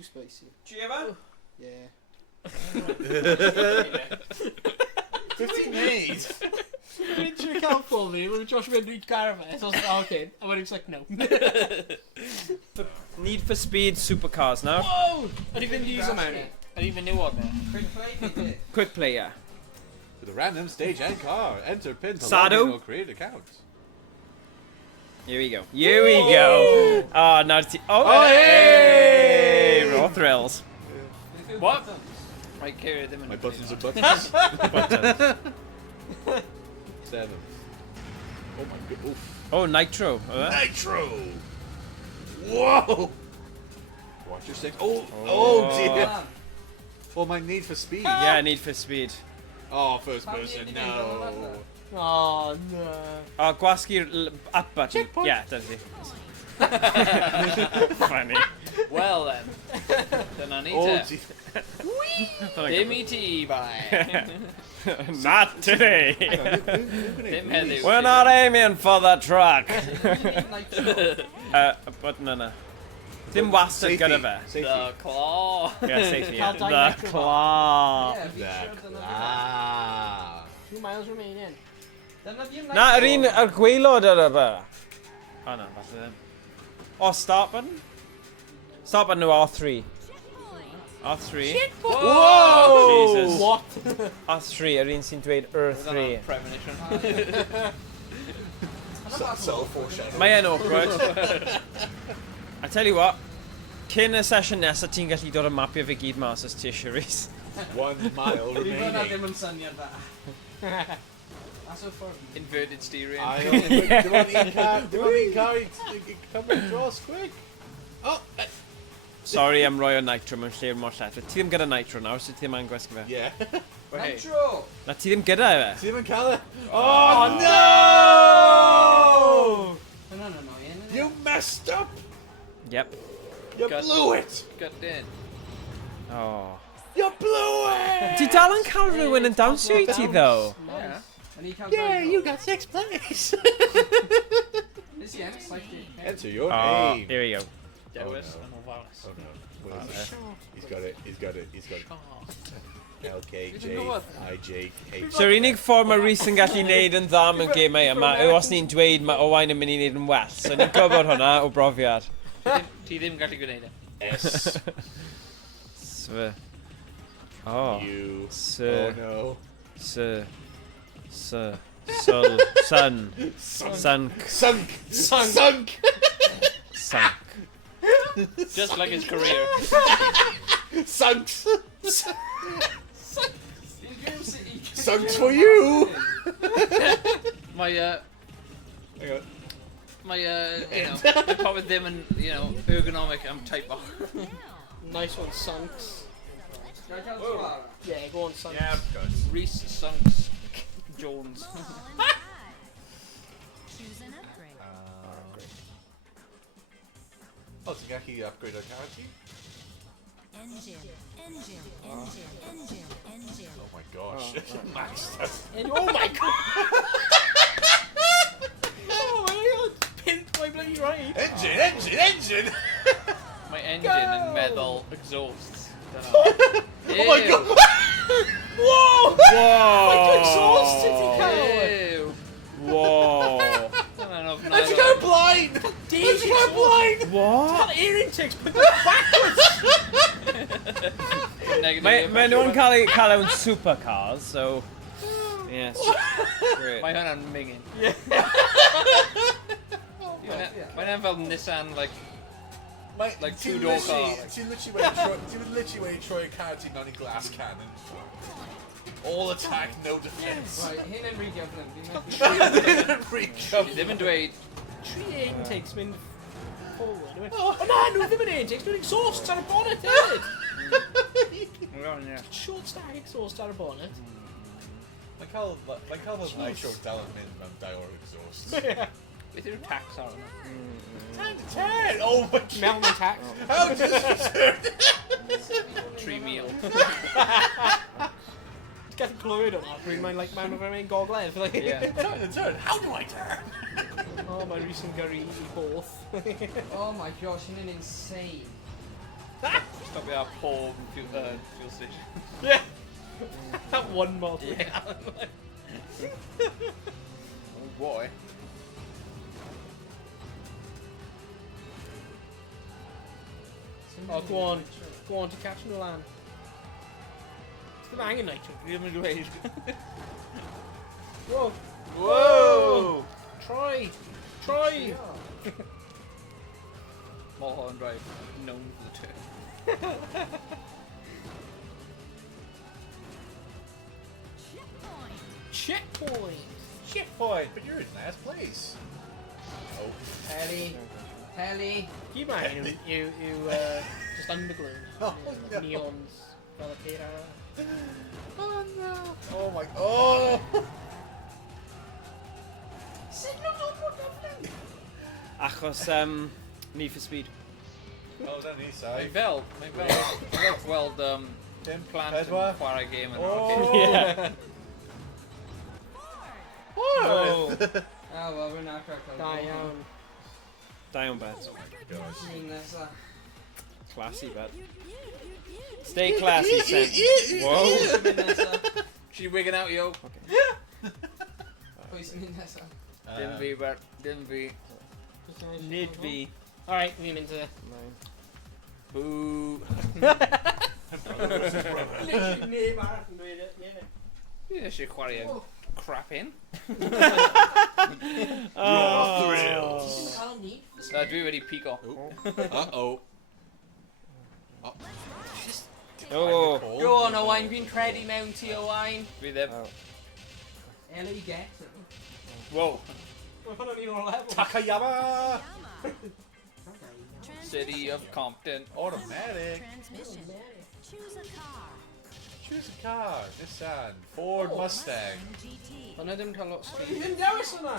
too spicy. Cheever? Yeah. 15 made. Dwi'n trio cael ffwl fi, when Josh went reach caravan, so I was like, oh, okay. And when he was like, no. Need for Speed supercars now. Whoa! I didn't even use them out. I didn't even know what man. Quick play, yeah. With a random stage and car. Enter pin to Sado. log in or create account. Here we go. Here we go. Oh, now it's... Oh, hey! Raw thrills. What? I carry them in My the buttons are plane. buttons. Buttons. 7. Oh my god. Oof. Oh, Nitro. Nitro! Whoa! Watch your 6. Oh dear. Oh, my need for speed. Yeah, Need for Speed. Oh, first person, no. Oh, no. Oh, gwasgu'r up button. Checkpoint. Yeah, does he? Funny. Well then. Dyna ni Oh, te. dear. Dim I ti, bai. Not today. Dim heddiw. We're not aiming for the truck. But no. Dim wastad gyda fe. Safety. The claw. Yeah, safety. Yeah. Cael dau The metro claw. Ah. 2 miles remaining. Na, yr un, yr gwaelod ar y fe. Oh no, falle ddim. Oh, start button? Start button o R3. R3. Whoa! Jesus. What? R3, yr un sy'n dweud R3. Premonition. So foreshadowing. Mae e'n awkward. I tell you what, cyn y sesiwn nesaf ti'n gallu dod a mapio fe gyd mas os ti eisiau Rhys. 1 mile Fi fyna remaining. ddim yn syniad dda. That's so far. Inverted steering. I know. Do I need car? Come across quick. Oh. Sorry am roi o Nitro mewn lle mor lleth. Ti ddim gyda Nitro nawr, so ti ddim angen gwesgu fe. Yeah. Nitro! Na ti ddim gyda fe. See him in Cala. Oh, no! Hwna'n annoying, isn't it? You messed up. Yep. You Got- blew it. Got in. Oh. You blew it. Ti dal yn cael rhywun yn dawnsio I ti, though? Yeah. And he comes Yeah, out. you got 6th place. This yeah, it's like Enter your Oh, name. here we go. Dewis no. and Owain. Oh no. What is it? He's got it. He's got it. He's got it. L K J I J K. So'r unig ffordd mae Rhys yn gallu neud yn dda mewn gemau yma yw os ni'n dweud mae Owain yn mynd i neud yn well. So ni'n gwybod hwnna o brofiad. Ti ddim gallu gwneud e. S. Sfy. Oh. U. S. Oh no. S. S. Sul. Sun. Sunk. Sunk. Sunk. Sunk. Just like his career. Sunks. Sunks for you. My, Hang on. my, you know, my problem ddim yn, you know, ergonomic am type bach. Nice one, Sunks. Yeah, go on, Sunks. Yeah, of course. Rhys Sunks Jones. Choose an upgrade. Oh, so you can actually upgrade our character? Engine. Oh my gosh. Max. And, oh my god! Oh my god! Pinned my bloody right! Engine! My engine and metal exhausts. Oh my god! Whoa! Whoa! Exhausted, you coward! Ew. Whoa. How'd you go blind? How'd you go blind? What? That ear intakes put them backwards! Mae nhw'n cael ewn supercars, so... Yes. Great. Mae hwnna'n mingin. Mae'n fel Nissan, like two-door car. Ti'n literally when you throw a character on a glass cannon. All attack, no defense. Right, hyn yn rhi gyflym. Ti ddim yn dweud, 3 ear intakes mynd forward. Oh na, nhw ddim yn ear intakes, nhw'n exhausts ar y bonnet hefyd! Short stack exhaust ar y bonnet. Like how the nitro dal yn mynd mewn dair exhaust. beth yw'r tax ar hwnna? Time to turn! Oh my god! Melon tax. How does it turn? 3 meal. Get clywed o'n that, dwi'n like mewn o'r ein gogledd. Yeah. Time to turn! How do I turn? Oh, mae'n recent gyrru I both. Oh my gosh, hyn yn insane. Stop at our poor fuel station. Yeah. That one mod. Yeah. Oh boy. Oh, go on. Go on to catch the land. Still hanging, Nitro. Give me the way. Whoa. Whoa! Try. Try. Mulholland Drive, known for the turn. Checkpoint. Checkpoint, but you're in last place. Oh. Heli. You mind you just underglow. Oh, no. Neons. Valentino. Oh no! Oh my! Oh! Achos, Need for Speed. Oh, that is Mae'n side. fel gweld Dim plant yn pedwar. chwarae game yn Oh. arcade. Yeah. Oh! Ah, wel, we're not cracked. Da iawn. Down bet. Gosh. Classy bet. Stay classy, Sen. Whoa. She wigging out, yo. Pwy sy'n mynd nesa? Dim fi, Bert. Dim fi. Nid fi. Alright, fi'n mynd to... Boo. Neb arall yn dweud it. Fi eisiau chwarae crap in. Oh. Dwi wedi pico. Uh-oh. Oh. Go on, Owain, fi'n credu mewn ti, Owain. Fi ddim. Ellie get. Whoa. Mae hwnna'n un o'r level. Takayama! City of Compton. Automatic. Transmission. Choose a car. Choose a car. Nissan. Ford Mustang. GT. Hwna ddim cael lot Fi speed. ddim dewis yna.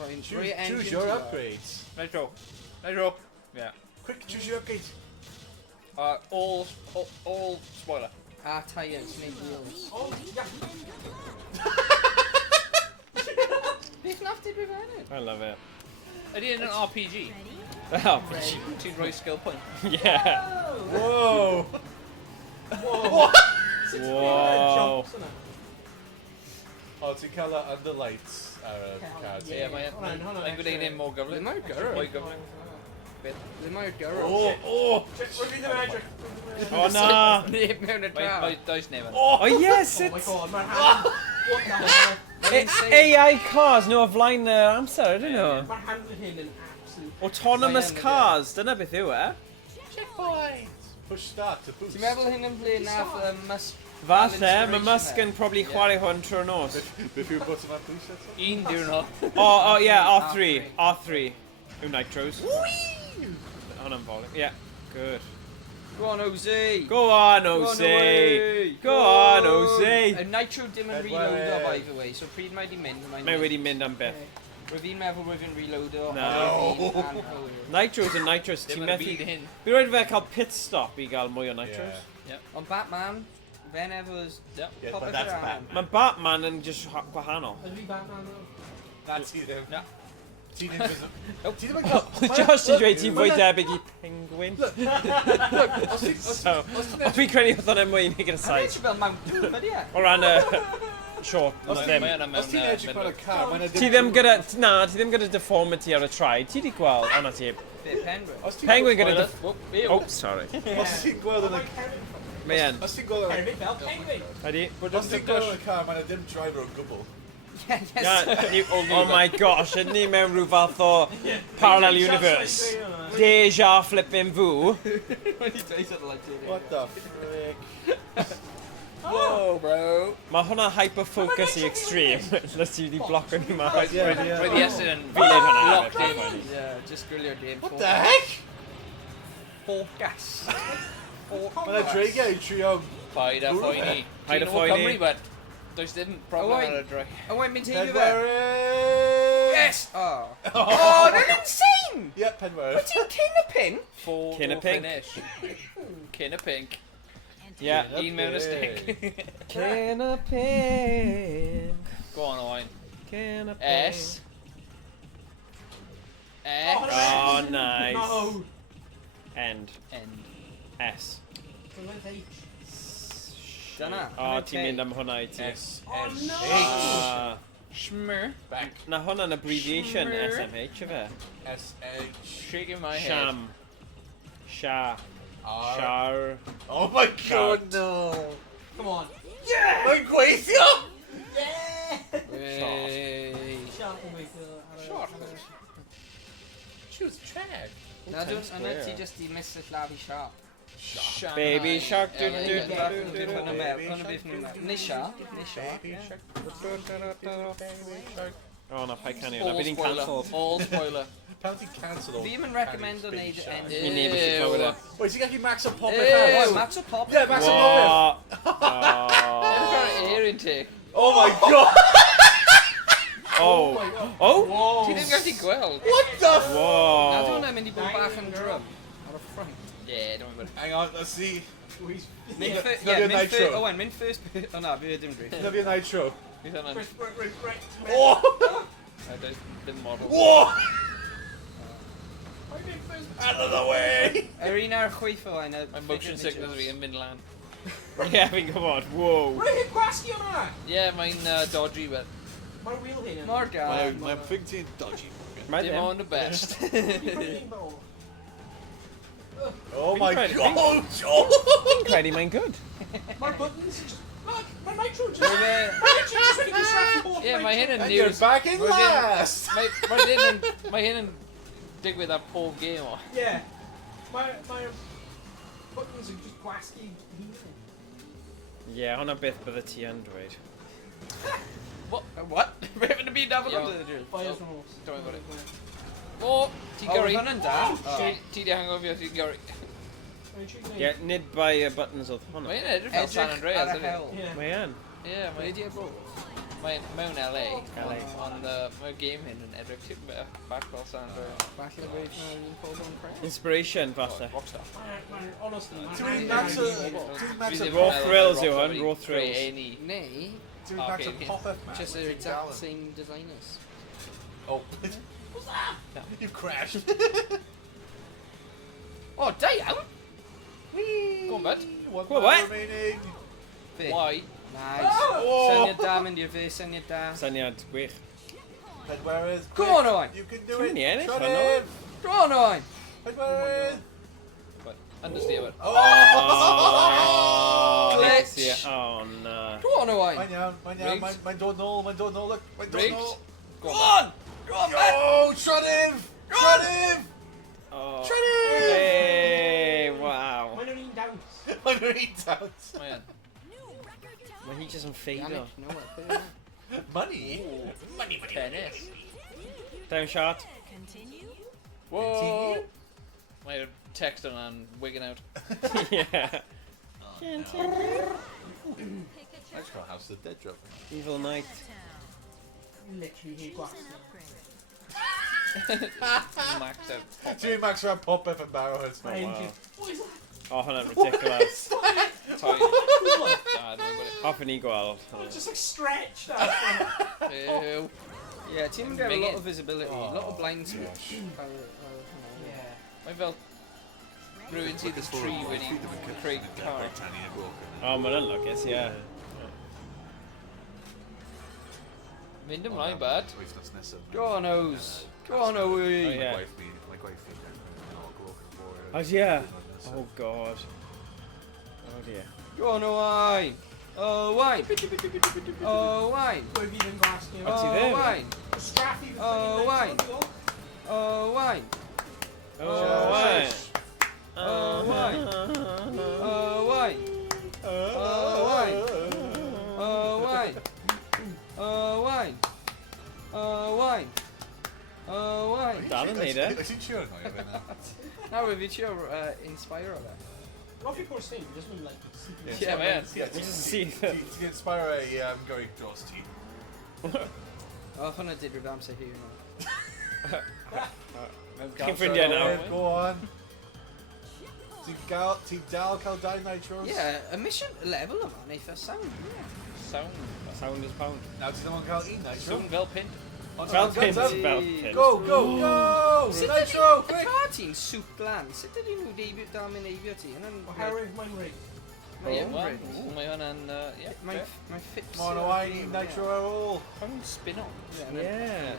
Mae'n Choose your upgrades. Nitro. Nitro. Yeah. Quick, choose your upgrades. All spoiler. A tyres, neu wheels. Oh, yeah. Beth nath ti brifennu? I love it. Ydy yn RPG. Ready? Oh, Ti'n rhoi skill point. yeah. Whoa! Whoa. Jumps yna. Oh, ti'n cael y under lights ar y card. Ie, mae'n gwneud un mor gyflym. Ddim o'r gyrra. Mwy gyflym. Ddim o'r gyrra. Oh, oh! Rwy'n fi ddim edrych. Oh, na. Neb mewn y dra. Mae does neb yn. Oh, yes, Oh my it's god, mae'r hand... What the hell? AI cars. No, o flaen amser, ydyn nhw. Mae'r hand hyn yn absolute... Autonomous cars, dyna beth yw e. Checkpoint! Push start to boost. Ti'n meddwl hyn yn ble nath Musk... Falle, mae Musk yn probably chwarae hwn trwy'r nos. Beth yw'r button ar boost eto? Un diwrnod. Oh, yeah, R3. R3. Yw nitros. Hwna'n volume. Yeah, good. Go on, OZ! Go on, OC! Go on, OC! Y nitro dim yn reloado, by the way, so pryd mae di mynd, Mae wedi mynd am beth. Rwy'n fi'n meddwl rwy'n fi'n reloado No. anghywir. Nitros yn nitros, Dim ti'n yn y methu... byd hyn. Fi roed fe cael pit stop i gael mwy o nitros. Ond Batman, fe'n efo ys... Yep. Yeah, Popeth but that's around. Batman. Mae Batman yn just gwahanol. Ydw i Batman nhw? That's you ddim. Na. Ti'n invisible. Ti ddim yn cael... Josh ti'n dweud ti'n fwy debyg i penguin. Look, os ti'n... So, o fi'n credu oedd hwnna'n mwy unig yn y Mae'n saith. edrych fel Mount Doom, ydy e? O ran y... Sure, Os ddim. Os ti'n edrych fel y car, mae'n Ti ddim gyda... Na, ti ddim gyda deformity ar y traed. Ti di gweld... O na ti. Be, Penguin? Penguin gyda... Spoiler. Oh, sorry. Os ti'n gweld yn y... Mae yn. Os ti'n gweld yn y... Hefyd fel penguin. Ydi? Os ti'n gweld yn y car, mae'n dim driver o gwbl. Yes. Oh my gosh, ydyn ni mewn rhyw fath o parallel universe. Deja flipping foo. Wedi dweud ar like it. What the frick? Whoa, bro. Mae hwnna hyper-focus i extreme. Lys ti wedi bloco ni mas. Roedd Iestyn yn Fi wneud hwnna. locked in. Yeah, just gwylio'r dim. What the heck? Focus. Mae'n dreigiau i trio... Paid a phoeni. Paid a Ti'n o phoeni. Cymru, bud. Does ddim problem Owain. ar y dre. Owain, mynd teithio fe? Penweryn! Yes! Oh. Oh, that's insane! Yep, Penweryn. Ti'n cyn y pin? Full Cyn y or pink. finish. Cyn y pink. Yeah. Un mewn y stick. Can a pink. Go on, Owain. Can a pink. S. S. Oh, nice. No. End. End. S. Rhywbeth H. Dyna. O, ti'n mynd am hwnna I ti. S. Oh N. no! Ah. Shmur. Back. Na hwnna'n abbreviation Shmur. SMH efe. S. H. Shaking my head. Sham. Sha. R. Shar. Oh my Shart. god, no! Come on. Mae'n gweithio! Yeah! Wey. Sharp will make the... Sharp. Choose Chad. Na, dwi'n square. yna ti just i miss y llafu sharp. Shanghai. Baby shark. Yeah, Do, yeah, do, yeah. do, do, do. Hwna mewn, hwna beth ni'n mewn. Neu sharp, Baby ie. shark. Baby shark. O, na pai canu. Na All bydd hi'n spoiler. cancelled. All spoiler. Pan ti'n cancel o... Fi yn recommend o neud Baby end. shark. Mi neb eisiau clywed e. Wait, ti'n gallu max o popeth Ew. Oh, out? Max o pop. Yeah, max o popeth. What? Edrych ar air intake. Oh my god! Oh. Oh. Whoa! Ti ddim gallu gweld. What the f... Na, Whoa. dwi'n hwnna mynd i bod bach yn drum. Ar y ffront. Yeah, don't worry about Hang on, let's see. Squeeze. Mynd Yeah, first, no, yeah, you're mynd nitro. first, Owain, mynd first, o na, fi ddim grif. Lyfio nitro. it. Bydd hwnna'n... Right. Oh! Dim model. Whoa! Out of the way! Yr un ar chwyth Owain. My motion sickness fi yn mynd lan. Yeah, fi'n gwybod. Whoa. Right, hit gwasgu o'n hwnna! Yeah, mae'n dodgy, but Mae'r wheel hyn yn... Mor gael. Mae'n big ti'n dodgy. Mae dim ddim. ond y best. Oh my Fi'n god! Fi'n credu mae'n good. Mae'r buttons... Look, mae nitro just... Mae Mae nitro just wedi gwisrafu bob Yeah, mae hyn yn And you're news. back in We're getting- last! Mae hyn yn digwydd ar pob game o. Yeah. Mae'r buttons yn just gwasgu hun. Yeah, hwnna beth bydde ti yn dweud. What? Rhaid yn y byd afon Yo. nhw. Buyer's remorse. Don't worry about it. O, ti O, gyrru. oedd hwnna'n da. O. Ti di hangofio, ti gyrru. Yeah, nid by y buttons oedd hwnna. Mae'n edrych fel San Edrych ar Andreas, y hel. Yeah. Mae yn. Ie, Mae di e bod. mae'n mewn LA. LA. Ond mae'r game hyn yn edrych tip bach fel San Andreas. Falle bod nhw'n pobl yn creu. Inspiration, falle. Rockstar. Honestly, Ti'n mynd max o... Ti'n mynd max o... Raw thrills yw hwn, raw thrills. Neu, Ti'n mynd max o Okay. popeth man. just yr exact same designers. Oh. You crashed. O, da iawn! Go on, bud. One Well, man what? remaining. Be? Why? Nice. Oh! Syniad da, mynd i'r fe, syniad da. Syniad gwych. Pedwerydd. Go on, Owain! You can do Ti'n it. mynd i ennill Shut hwnna? in. Go on, Owain! Pedwerydd. Understeer. Oh! Oh, Glitch. nes i- Oh, no. Go on, Owain! Mae'n iawn, Rigged. mae'n dod nôl, look. Mae'n dod Rigged. nôl. Go on. Go on, man! Oh, Shut in! Oh. Shut in! Hey, wow. Mae'n nhw'n un dawns. Mae'n rhaid out. Mae'n. Mae hi jyst yn ffeidio. Yannick, no, put it in. Money? Tennis. Down shot. Continue. Whoa. Mae'r text yna'n wigging out. Yeah. Pick a I just got House of the Dead drop. Evil Knight. Literally hit gwasgu. Maxed out. Ti'n mynd max around popeth yn barod. Mae wow. engine... What is that? Oh, hwnna'n ridiculous. Toy. Ah, don't worry Hoffwn ni gweld. It's just like stretched out. about it. Ew. Yeah, ti'n mynd a Mingin'. lot of visibility, a lot of blind spots. Yeah. Mae fel rhywun sydd y tri wedi creu car. Oh, mae'n unlwcus, yeah. Mynd ymlaen, bad. Wythnos nesaf. Go on, Ows. Go on, Oh, Owie. yeah. Mae gwaith fi yn o'r gloch yn bore. Oh, yeah. Oh, God. Oh, dear. Go on, Owain. Owain. Owain. Pwy fydd yn gwasgu? O, ti ddim? Owain. Straffi fydd Oh, why? Owain. Oh, wait. Oh, why? Owain. Owain. Owain. Owain. Owain. Owain. Dal yn neud e. Wyt ti'n siŵr yn o'i fyna? Nawr, fi trio inspire o fe. Roffi po'r sting, just mean like... Yeah, man. Just see Ti'n inspire i gyrru dros ti. O, hwnna did rhyw amser hir nhw. Chi'n ffrindiau nawr. Go on. Ti'n dal cael dau nitros? Yeah, y mission level yma'n eitha sound. Sound. Sound is pound. Nawr ti ddim yn cael un nitro? Sound fel pin. Fel pint, fel pint. Go, go, go! Nitro, quick! Cartyn swp glan. Sut ydyn nhw deibio dal yn eibio ti? Oherwydd mae'n rhaid. Mae'n Wel, ymbryd. mae hwnna'n, ie. Mae'n ffit. Come on, Owain, Nitro ar ôl. Mae'n spin on. Yeah.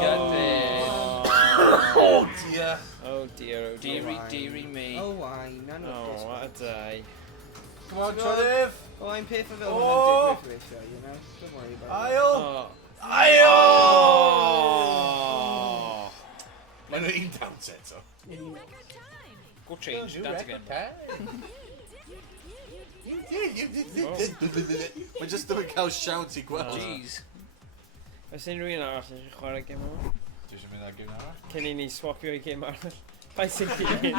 Gydag. Oh dear. Oh dear, oh dear. Deary me. Owain, I know this Oh, one. what a day. Come on, Trev. Owain, pay for fel Oh. hwnna'n digwydd weithio, you know? Don't worry about it. Ail. Oh. Ail! Oh. Mae'n un dawns eto. Go change, dance again. Mae just ddim yn cael siawt i gweld. Jeez. Oes unrhyw un arall yn chwarae gêm arall? Dwi eisiau mynd ar gym arall. Cyn i ni swapio i gêm arall. Paes i chi. Ie,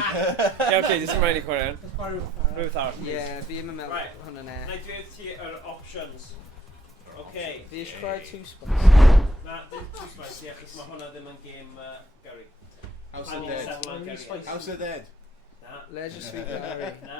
oce, dis ymlaen i chwarae. Rhywbeth arall. Ie, fi ddim yn meddwl Right. hwnna'n e. Na i dweud ti yr options. Oce. Fi eisiau chwarae two spots. Na, dim two spicy, achos mae hwnna ddim yn gêm Gary. House of Dead. House of Dead. Na. Leisure Suite Gary. Na.